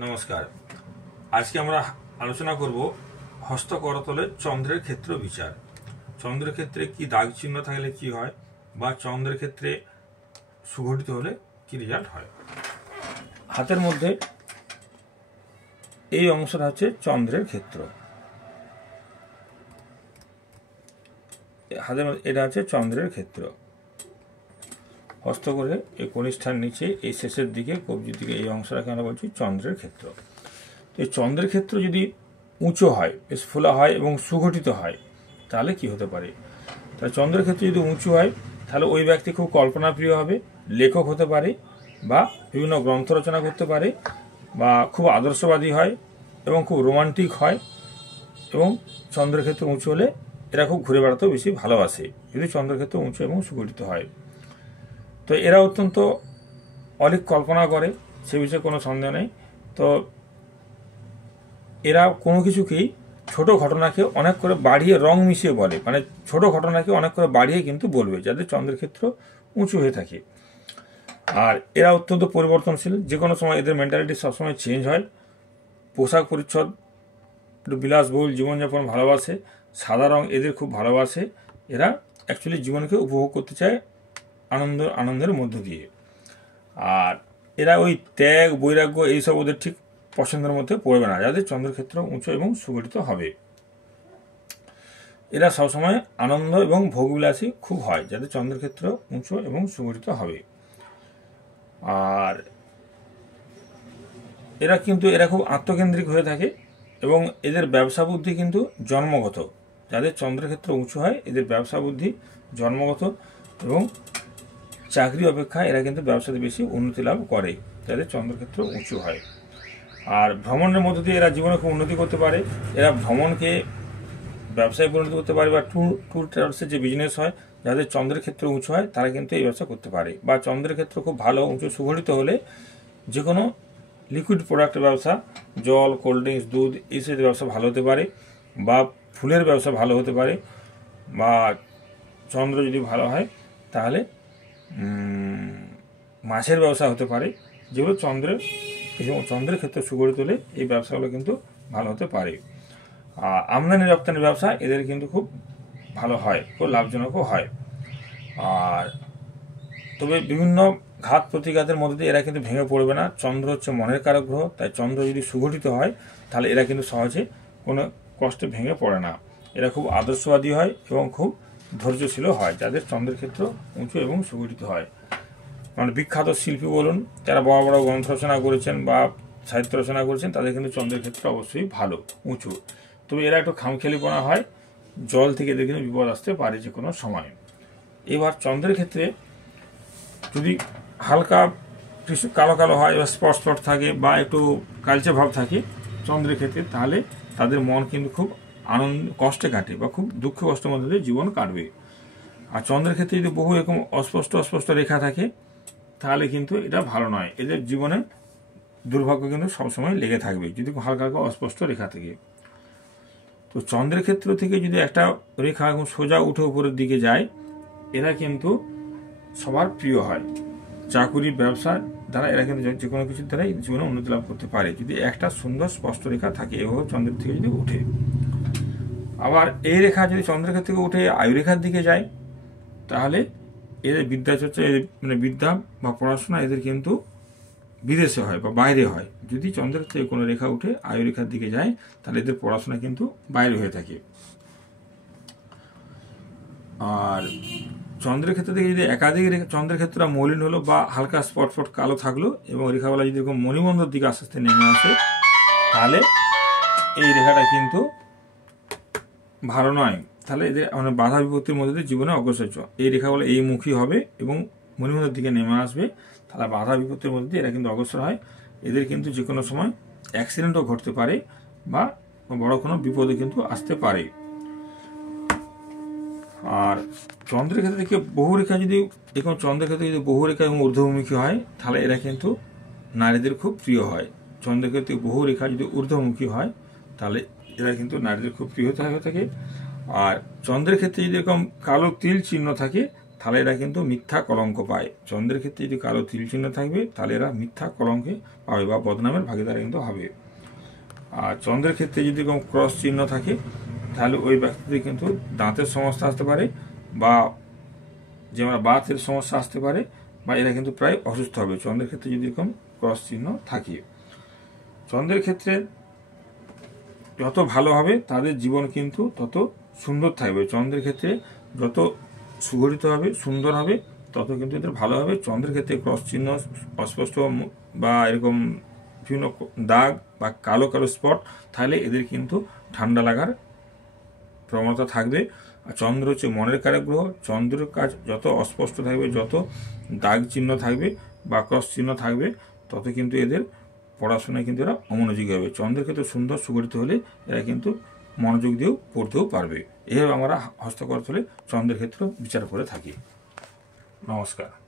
নমস্কার। আজকে আমরা আলোচনা করব হস্ত করতলে চন্দ্রের ক্ষেত্র বিচার। চন্দ্রের ক্ষেত্রে কি দাগ চিহ্ন থাকলে কি হয়, বা চন্দ্রের ক্ষেত্রে সুগঠিত হলে কি রেজাল্ট হয়। হাতের মধ্যে এই অংশটা হচ্ছে চন্দ্রের ক্ষেত্র। হাতের মধ্যে এটা হচ্ছে চন্দ্রের ক্ষেত্র। হস্ত করে এই কনিষ্ঠার নিচে এই শেষের দিকে কবজির দিকে এই অংশটাকে আমরা বলছি চন্দ্রের ক্ষেত্র। এই চন্দ্রের ক্ষেত্র যদি উঁচু হয়, বেশ ফোলা হয় এবং সুগঠিত হয়, তাহলে কি হতে পারে। তাহলে চন্দ্রের ক্ষেত্র যদি উঁচু হয়, তাহলে ওই ব্যক্তি খুব কল্পনাপ্রিয় হবে, লেখক হতে পারে, বা বিভিন্ন গ্রন্থ রচনা করতে পারে, বা খুব আদর্শবাদী হয় এবং খুব রোমান্টিক হয়। এবং চন্দ্রের ক্ষেত্র উঁচু হলে এরা খুব ঘুরে বেড়াতেও বেশি ভালোবাসে, যদি চন্দ্রের ক্ষেত্র উঁচু এবং সুগঠিত হয়। তো এরা অত্যন্ত অলিক কল্পনা করে, সে বিষয়ে কোনো সন্দেহ নেই। তো এরা কোনো কিছুকেই ছোট ঘটনাকে অনেক করে বাড়িয়ে রং মিশিয়ে বলে, মানে ছোট ঘটনাকে অনেক করে বাড়িয়ে কিন্তু বলবে, যাদের চন্দ্রের ক্ষেত্র উঁচু হয়ে থাকে। আর এরা অত্যন্ত পরিবর্তনশীল, যে কোনো সময় এদের মেন্টালিটি সবসময় চেঞ্জ হয়। পোশাক পরিচ্ছদ একটু বিলাসবহুল জীবনযাপন ভালোবাসে, সাদা রং এদের খুব ভালোবাসে। এরা অ্যাকচুয়ালি জীবনকে উপভোগ করতে চায় আনন্দের মধ্য দিয়ে। আর এরা ওই ত্যাগ বৈরাগ্য এইসব ওদের ঠিক পছন্দের মধ্যে পড়বে না, যাদের চন্দ্রক্ষেত্র উঁচু এবং সুগঠিত হবে। এরা সবসময় আনন্দ এবং ভোগবিলাসী খুব হয়, যাদের চন্দ্রক্ষেত্র উঁচু এবং সুগঠিত হবে। আর এরা খুব আত্মকেন্দ্রিক হয়ে থাকে, এবং এদের ব্যবসা বুদ্ধি কিন্তু জন্মগত। যাদের চন্দ্রক্ষেত্র উঁচু হয়, এদের ব্যবসা বুদ্ধি জন্মগত, এবং চাকরি অপেক্ষা এরা কিন্তু ব্যবসাতে বেশি উন্নতি লাভ করে, যাদের চন্দ্রক্ষেত্র উঁচু হয়। আর ভ্রমণের মধ্য দিয়ে এরা জীবনে খুব উন্নতি করতে পারে। এরা ভ্রমণকে ব্যবসায় পরিণত করতে পারে, বা ট্যুর ট্রাভেলসের যে বিজনেস হয়, যাদের চন্দ্রের ক্ষেত্র উঁচু হয় তারা কিন্তু এই ব্যবসা করতে পারে। বা চন্দ্রের ক্ষেত্র খুব ভালো উঁচু সুগঠিত হলে যে কোনো লিকুইড প্রোডাক্টের ব্যবসা, জল, কোল্ড ড্রিঙ্কস, দুধ, এইসব ব্যবসা ভালো হতে পারে, বা ফুলের ব্যবসা ভালো হতে পারে। বা চন্দ্র যদি ভালো হয় তাহলে মাছের ব্যবসা হতে পারে, যেগুলো চন্দ্রের ক্ষেত্রে সুগঠিত হলে এই ব্যবসাগুলো কিন্তু ভালো হতে পারে। আমদানি রপ্তানির ব্যবসা এদের কিন্তু খুব ভালো হয়, খুব লাভজনকও হয়। আর তবে বিভিন্ন ঘাত প্রতিঘাতের মধ্যে দিয়ে এরা কিন্তু ভেঙে পড়বে না। চন্দ্র হচ্ছে মনের কারক গ্রহ, তাই চন্দ্র যদি সুগঠিত হয় তাহলে এরা কিন্তু সহজে কোনো কষ্টে ভেঙে পড়ে না। এরা খুব আদর্শবাদী হয় এবং খুব ধৈর্যশীল হয়, যাদের চন্দ্রের ক্ষেত্র উঁচু এবং সুগঠিত হয়। মানে বিখ্যাত শিল্পী বলুন, যারা বড় বড় গ্রন্থ রচনা করেছেন বা সাহিত্য রচনা করেছেন, তাদের কিন্তু চন্দ্রের ক্ষেত্র অবশ্যই ভালো উঁচু। তবে এরা একটু খামখেয়ালিপনা হয়, জল থেকে এদের কিন্তু বিপদ আসতে পারে যে কোনো সময়। এবার চন্দ্রের ক্ষেত্রে যদি হালকা কিছু কালো কালো হয়, বা স্পট স্পট থাকে, বা একটু কালচে ভাব থাকে চন্দ্রের ক্ষেত্রে, তাহলে তাদের মন কিন্তু খুব কষ্টে কাটে, বা খুব দুঃখ কষ্টের মধ্যে দিয়ে জীবন কাটবে। আর চন্দ্রের ক্ষেত্রে যদি বহু এরকম অস্পষ্ট রেখা থাকে, তাহলে কিন্তু এটা ভালো নয়। এদের জীবনে দুর্ভাগ্য কিন্তু সবসময় লেগে থাকবে, যদি হালকা হালকা অস্পষ্ট রেখা থাকে। তো চন্দ্রের ক্ষেত্র থেকে যদি একটা রেখা এখন সোজা উঠে উপরের দিকে যায়, এরা কিন্তু সবার প্রিয় হয়। চাকুরি, ব্যবসা দ্বারা এরা কিন্তু যে কোনো কিছুর দ্বারাই জীবনে উন্নতি লাভ করতে পারে, যদি একটা সুন্দর স্পষ্ট রেখা থাকে এভাবে চন্দ্রের থেকে যদি উঠে। আবার এই রেখা যদি চন্দ্রের ক্ষেত্র থেকে উঠে আয়ুরেখার দিকে যায়, তাহলে এদের বিদ্যাচর্চা, মানে বিদ্যা বা পড়াশোনা এদের কিন্তু বিদেশে হয় বা বাইরে হয়। যদি চন্দ্রের থেকে কোনো রেখা উঠে আয়ুরেখার দিকে যায়, তাহলে এদের পড়াশোনা কিন্তু বাইরে হয়ে থাকে। আর চন্দ্রের ক্ষেত্রে থেকে যদি একাধিক চন্দ্রের ক্ষেত্রে মলিন হলো, বা হালকা স্পট কালো থাকলো, এবং রেখাগুলো যদি এরকম মণিবন্ধর দিকে আস্তে আস্তে নেমে আসে, তাহলে এই রেখাটা কিন্তু ভালো নয়। তাহলে এদের মানে বাধা বিপত্তির মধ্যে দিয়ে জীবনে অগ্রসর। এই রেখাগুলো এই মুখী হবে এবং মণিবন্ধর দিকে নেমে আসবে, তাহলে বাধা বিপত্তির মধ্যে দিয়ে এরা কিন্তু অগ্রসর হয়। এদের কিন্তু যে কোনো সময় অ্যাক্সিডেন্টও ঘটতে পারে, বা বড় কোনো বিপদে কিন্তু আসতে পারে। আর চন্দ্রের ক্ষেত্রে থেকে বহু রেখা যদি দেখুন, চন্দ্রের ক্ষেত্রে যদি বহু রেখা এবং ঊর্ধ্বমুখী হয়, তাহলে এরা কিন্তু নারীদের খুব প্রিয় হয়। চন্দ্রের ক্ষেত্রে বহু রেখা যদি ঊর্ধ্বমুখী হয়, তাহলে এরা কিন্তু নারীদের খুব প্রিয় হয়ে থাকে। আর চন্দ্রের ক্ষেত্রে যদি এরকম কালো তিল চিহ্ন থাকে, তাহলে এরা কিন্তু মিথ্যা কলঙ্ক পায়। চন্দ্রের ক্ষেত্রে যদি কালো তিল চিহ্ন থাকবে তাহলে এরা মিথ্যা কলঙ্কে পাবে বা বদনামের ভাগিদার কিন্তু হবে। আর চন্দ্রের ক্ষেত্রে যদি কোনো ক্রস চিহ্ন থাকে তাহলে ওই ব্যক্তিদের কিন্তু দাঁতের সমস্যা আসতে পারে, বা যেমন বাতের সমস্যা আসতে পারে, বা এরা কিন্তু প্রায় অসুস্থ হবে চন্দ্রের ক্ষেত্রে যদি এরকম ক্রস চিহ্ন থাকে। চন্দ্রের ক্ষেত্রে যত ভালো হবে তাদের জীবন কিন্তু তত সুন্দর থাকবে। চন্দ্রের ক্ষেত্রে যত সুগঠিত হবে, সুন্দর হবে, তত কিন্তু এদের ভালো হবে। চন্দ্রের ক্ষেত্রে ক্রস চিহ্ন, অস্পষ্ট বা এরকম বিভিন্ন দাগ বা কালো কালো স্পট তাহলে এদের কিন্তু ঠান্ডা লাগার প্রবণতা থাকবে। আর চন্দ্র হচ্ছে মনের কারক গ্রহ। চন্দ্রের কাজ যত অস্পষ্ট থাকবে, যত দাগ চিহ্ন থাকবে বা ক্রস চিহ্ন থাকবে, তত কিন্তু এদের পড়াশোনায় কিন্তু এরা অমনোযোগী হবে। চন্দ্রের ক্ষেত্রে সুন্দর সুগঠিত হলে এরা কিন্তু মনোযোগ দিয়েও পড়তেও পারবে। এভাবে আমরা হস্তকরতলে চন্দ্রের ক্ষেত্র বিচার করে থাকি। নমস্কার।